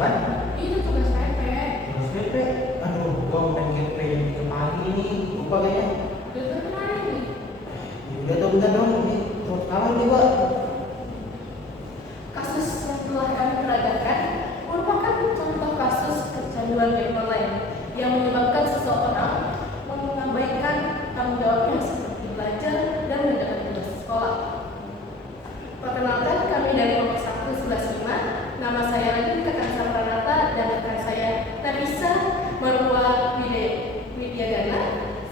apa? Itu tugas PP. Tugas PP. Aduh, gua udah PP yang pagi nih. Lupa kayaknya. Udah kemarin nih. Udah tau bentar dong. Kapan nih gua? Kasus yang telah kami peragakan merupakan contoh kasus kecanduan game online yang menyebabkan seseorang mengabaikan tanggung jawabnya seperti belajar dan menjalankan tugas sekolah. Perkenalkan, kami dari kelompok 1 11 5. Nama saya Radin Kakansar Pranata dan rekan saya Nafisa Marwa Widyagana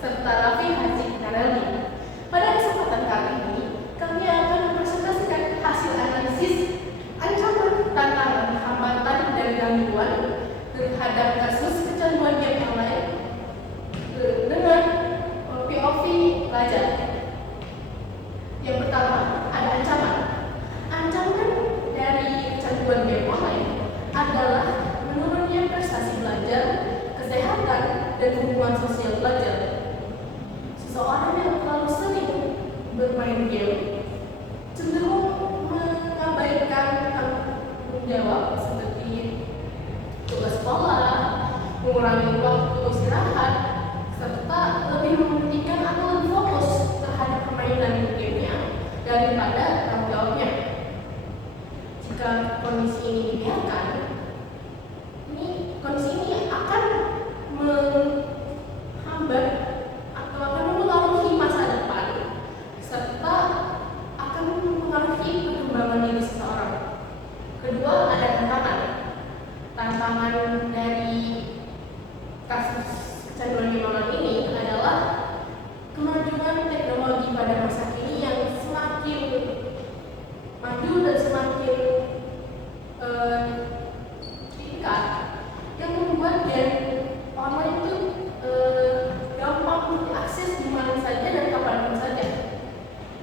serta Raffi Haji Narelli. Pada kesempatan kali ini, kami akan mempresentasikan hasil analisis ancaman, tantangan, hambatan, dan gangguan terhadap kasus kecanduan game online dengan POV pelajar. Yang pertama, ada ancaman. Ancaman dari kecanduan game online adalah menurunnya prestasi belajar, kesehatan, dan hubungan sosial belajar. Seseorang yang terlalu sering bermain game cenderung mengabaikan tanggung jawab seperti tugas sekolah, mengurangi waktu istirahat, serta lebih mementingkan atau lebih fokus terhadap permainan gamenya daripada tanggung jawabnya. Jika kondisi ini dibiarkan, kondisi ini akan menghambat atau akan mempengaruhi masa depan serta akan mempengaruhi perkembangan diri seseorang. Kedua, ada tantangan. Tantangan dari kasus kecanduan game online ini adalah kemajuan teknologi pada masa kini yang semakin maju dan semakin tingkat, yang membuat game online itu gampang diakses di mana saja dan kapanpun saja,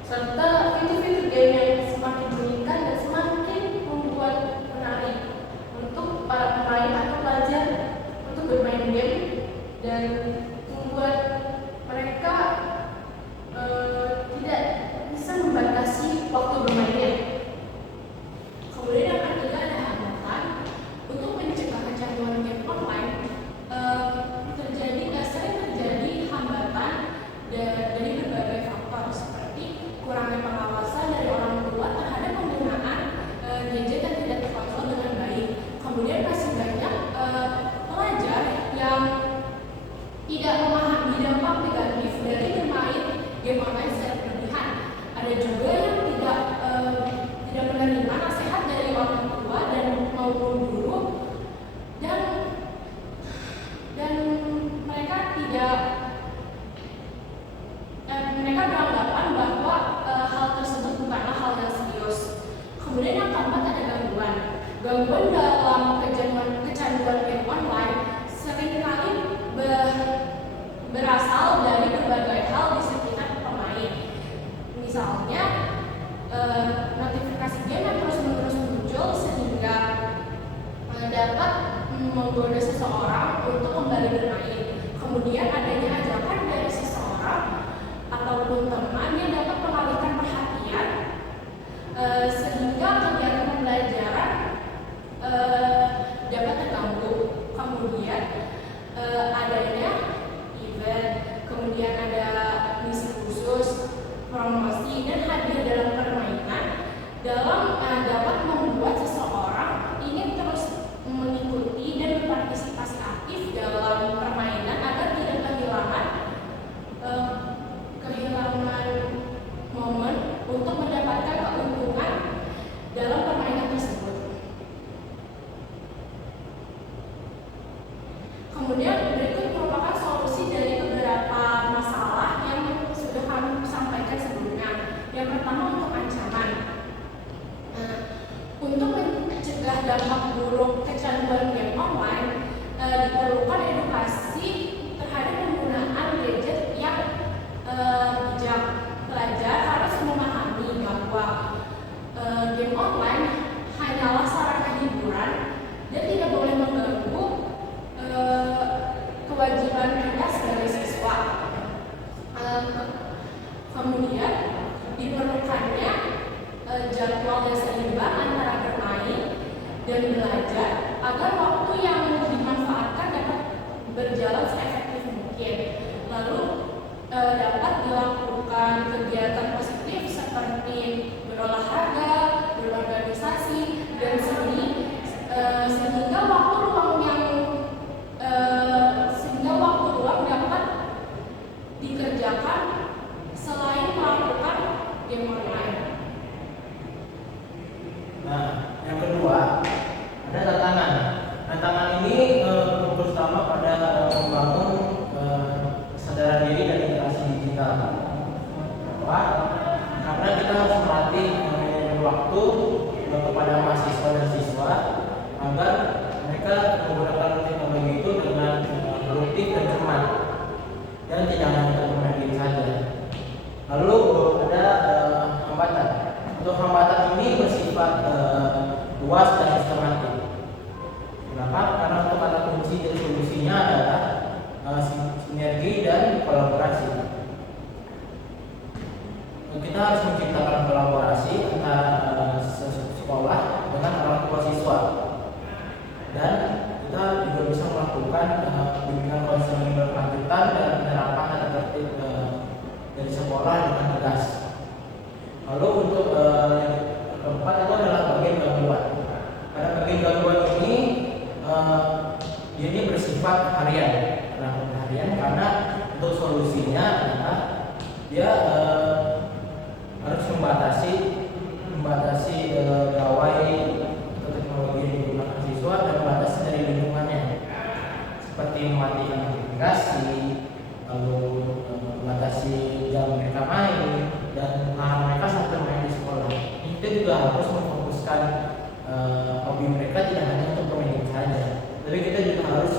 serta fitur-fitur game yang semakin meningkat dan semakin membuat menarik untuk para pemain atau pelajar untuk bermain game dan membuat mereka tidak bisa membatasi waktu bermainnya. Kemudian yang ketiga ada hambatan. Untuk mencegah kecanduan game online sering terjadi hambatan dari berbagai faktor seperti kurangnya pengawasan dari orang tua terhadap penggunaan gadget yang tidak terkontrol dengan baik. Kemudian masih banyak pelajar yang tidak memahami dampak negatif dari bermain game online secara berlebihan. Ada juga yang tidak menerima nasihat dari orang tua dan maupun guru, dan mereka beranggapan bahwa hal tersebut bukanlah hal yang serius. Kemudian yang keempat ada gangguan. Gangguan dalam kecanduan game online seringkali berasal dari berbagai hal di sekitar pemain. Misalnya notifikasi game yang terus-menerus muncul sehingga dapat menggoda seseorang untuk kembali bermain. Kemudian adanya ajakan dari seseorang ataupun teman yang dapat mengalihkan perhatian sehingga kegiatan pembelajaran dapat terganggu. Kemudian adanya event, kemudian ada misi khusus, promosi, dan hadir dalam permainan dapat membuat seseorang ingin terus mengikuti dan berpartisipasi aktif dalam permainan agar tidak kehilangan momen untuk mendapatkan keuntungan dalam permainan tersebut. Kemudian berikut merupakan solusi dari beberapa masalah yang sudah kami sampaikan sebelumnya. Yang pertama, untuk ancaman. Untuk mencegah dampak buruk kecanduan game online, diperlukan edukasi terhadap penggunaan gadget yang bijak. Pelajar harus memahami bahwa game online hanyalah sarana hiburan dan tidak boleh mengganggu kewajiban mereka sebagai siswa. Kemudian diperlukannya jadwal yang seimbang antara bermain dan belajar agar sehingga waktu luang dapat dikerjakan selain melakukan game online. Nah, yang kedua ada tantangan. Tantangan ini terutama pada membangun kesadaran diri dan literasi digital. Kenapa? Karena kita harus melatih manajemen waktu kepada mahasiswa dan siswa agar mereka menggunakan teknologi itu dengan produktif dan cermat dan tidak hanya untuk bermain game saja. Lalu ada hambatan. Untuk hambatan ini bersifat luas dan sistematik. Kenapa? Karena untuk kata kunci dari solusinya adalah sinergi dan kolaborasi. Kita harus menciptakan kolaborasi antara sekolah dengan orang tua siswa, dan kita juga bisa melakukan bimbingan konseling berkelanjutan dan penerapan tata tertib dari sekolah dengan tegas. Lalu untuk yang keempat itu adalah bagian gangguan. Pada bagian gangguan ini bersifat harian. Kenapa harian? Karena untuk solusinya adalah dia harus membatasi gawai atau teknologi yang digunakan siswa dan membatasi dari lingkungannya, seperti mematikan aplikasi, lalu membatasi jam mereka main dan mereka saat bermain di sekolah. Kita juga harus memfokuskan hobi mereka tidak hanya untuk bermain saja, tapi kita juga harus